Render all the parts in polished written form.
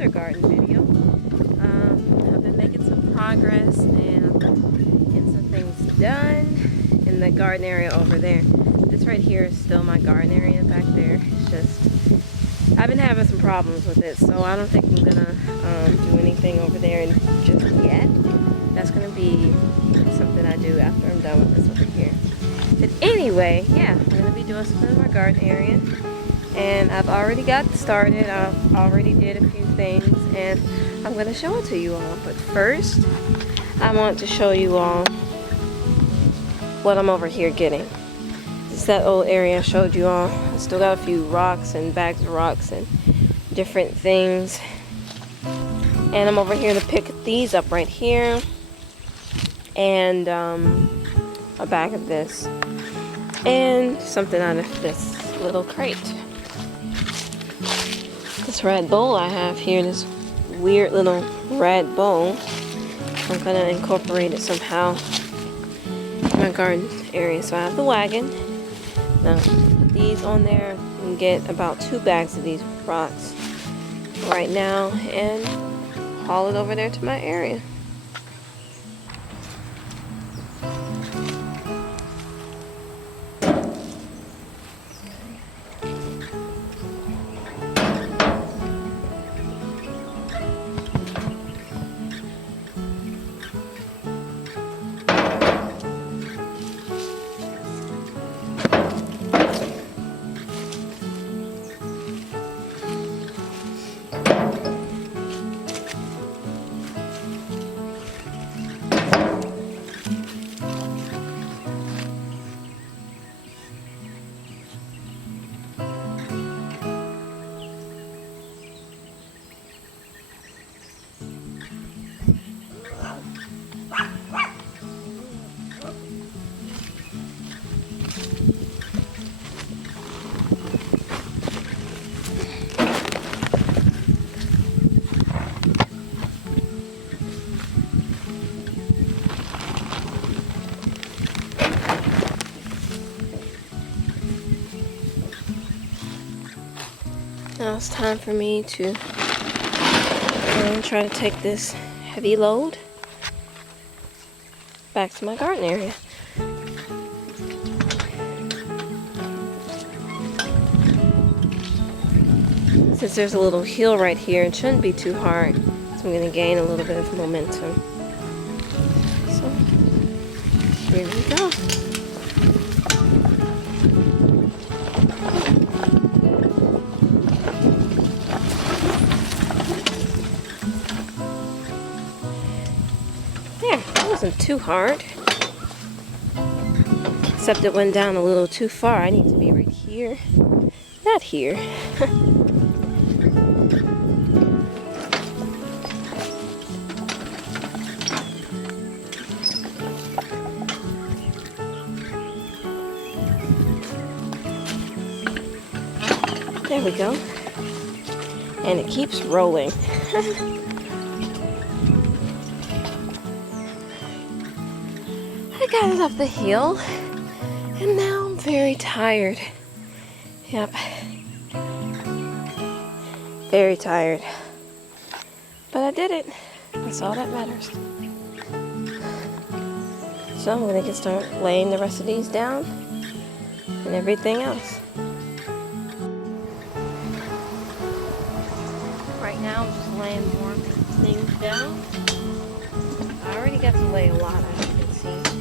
another garden video. I've been making some progress and getting some things done in the garden area over there. This right here is still my garden area back there. It's just, I've been having some problems with it, so I don't think I'm gonna do anything over there just yet. That's gonna be something I do after I'm done with this over here. But anyway, yeah, I'm gonna be doing something in my garden area. And I've already got started. I've already did a few things and I'm going to show it to you all. But first, I want to show you all what I'm over here getting. It's that old area I showed you all. I still got a few rocks and bags of rocks and different things. And I'm over here to pick these up right here. And a bag of this. And something out of this little crate. This red bowl I have here, this weird little red bowl, I'm going to incorporate it somehow in my garden area. So I have the wagon. Now, put these on there and get about 2 bags of these rocks right now and haul it over there to my area. Now it's time for me to try to take this heavy load back to my garden area. Since there's a little hill right here, it shouldn't be too hard. So I'm going to gain a little bit of momentum. So here we go. Wasn't too hard, except it went down a little too far. I need to be right here, not here. There we go, and it keeps rolling. I got it up the hill, and now I'm very tired. Yep. Very tired. But I did it. That's all that matters. So I'm going to start laying the rest of these down and everything else. Right now I'm just laying more things down. I already got to lay a lot, as you can see.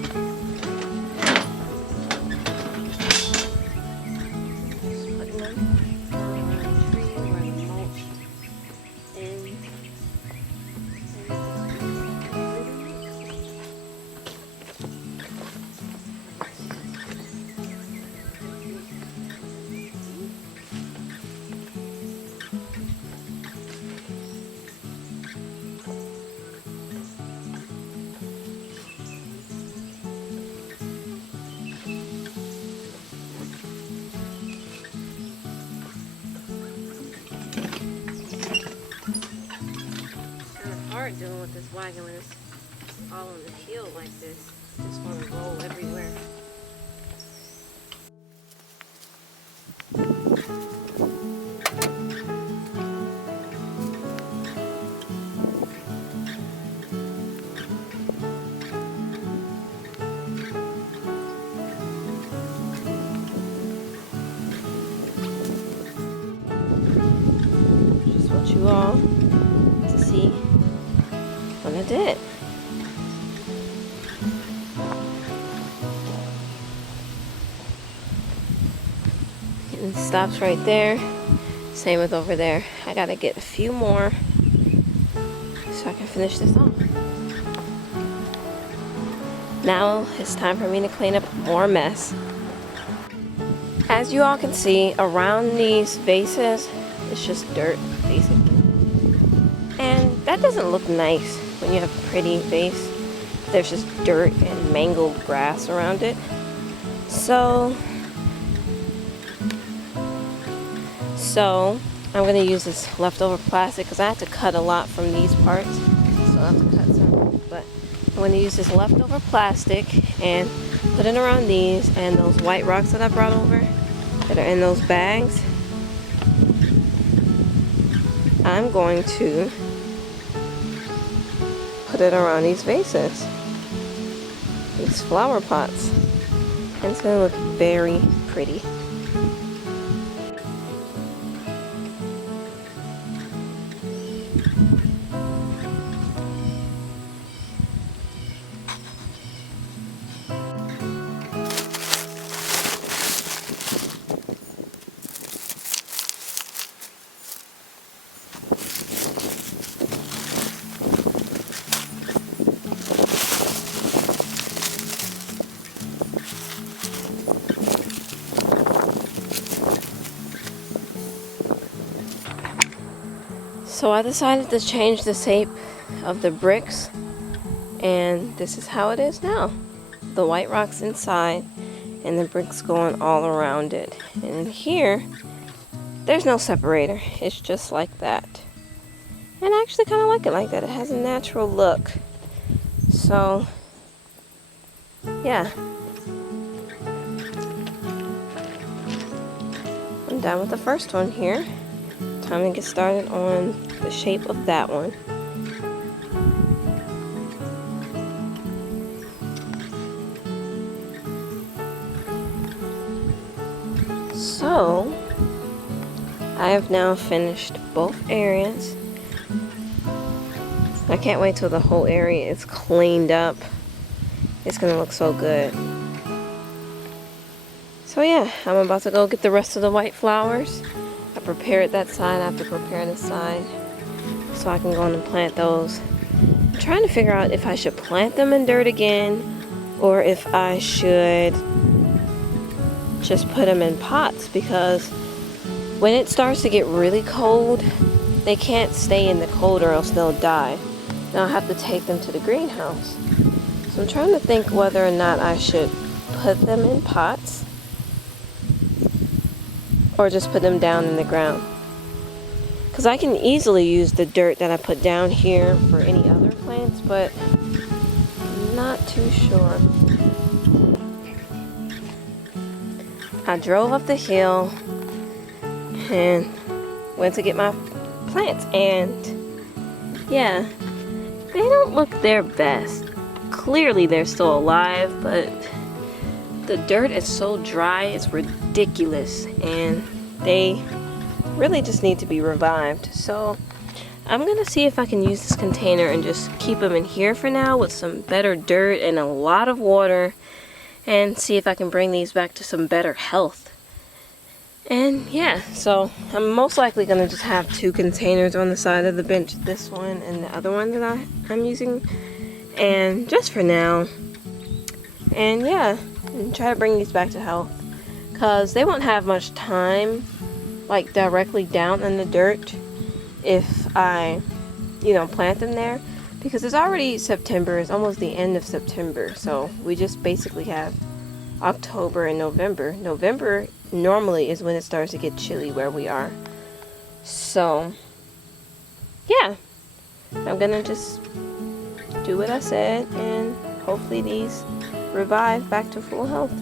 Hard dealing with this wagon when it's all on the hill like this. Just want to roll everywhere. about it. It stops right there. Same with over there. I gotta get a few more so I can finish this off. Now it's time for me to clean up more mess. As you all can see, around these vases, it's just dirt, basically. And that doesn't look nice when you have a pretty vase. There's just dirt and mangled grass around it. So I'm going to use this leftover plastic because I have to cut a lot from these parts. So I'll have to cut some. But I'm going to use this leftover plastic and put it around these and those white rocks that I brought over that are in those bags. I'm going to put it around these vases, these flower pots, and it's going to look very pretty. So I decided to change the shape of the bricks, and this is how it is now. The white rocks inside and the bricks going all around it. And in here, there's no separator. It's just like that. And I actually kind of like it like that. It has a natural look. So, yeah. I'm done with the first one here. Time to get started on the shape of that one. So, I have now finished both areas. I can't wait till the whole area is cleaned up. It's gonna look so good. So yeah, I'm about to go get the rest of the white flowers. I prepared that side, I have to prepare this side so I can go in and plant those. I'm trying to figure out if I should plant them in dirt again or if I should just put them in pots, because when it starts to get really cold, they can't stay in the cold or else they'll die. Now I'll have to take them to the greenhouse. So I'm trying to think whether or not I should put them in pots or just put them down in the ground. Because I can easily use the dirt that I put down here for any other plants, but I'm not too sure. I drove up the hill and went to get my plants, and yeah, they don't look their best. Clearly they're still alive, but the dirt is so dry, it's ridiculous, and they really just need to be revived. So I'm gonna see if I can use this container and just keep them in here for now with some better dirt and a lot of water, and see if I can bring these back to some better health. And yeah, so I'm most likely gonna just have two containers on the side of the bench, this one and the other one that I'm using, and just for now. And yeah, and try to bring these back to health, because they won't have much time like directly down in the dirt if I plant them there, because it's already September. It's almost the end of September, so we just basically have October and November. November normally is when it starts to get chilly where we are. So yeah, I'm gonna just do what I said, and hopefully these revive back to full health.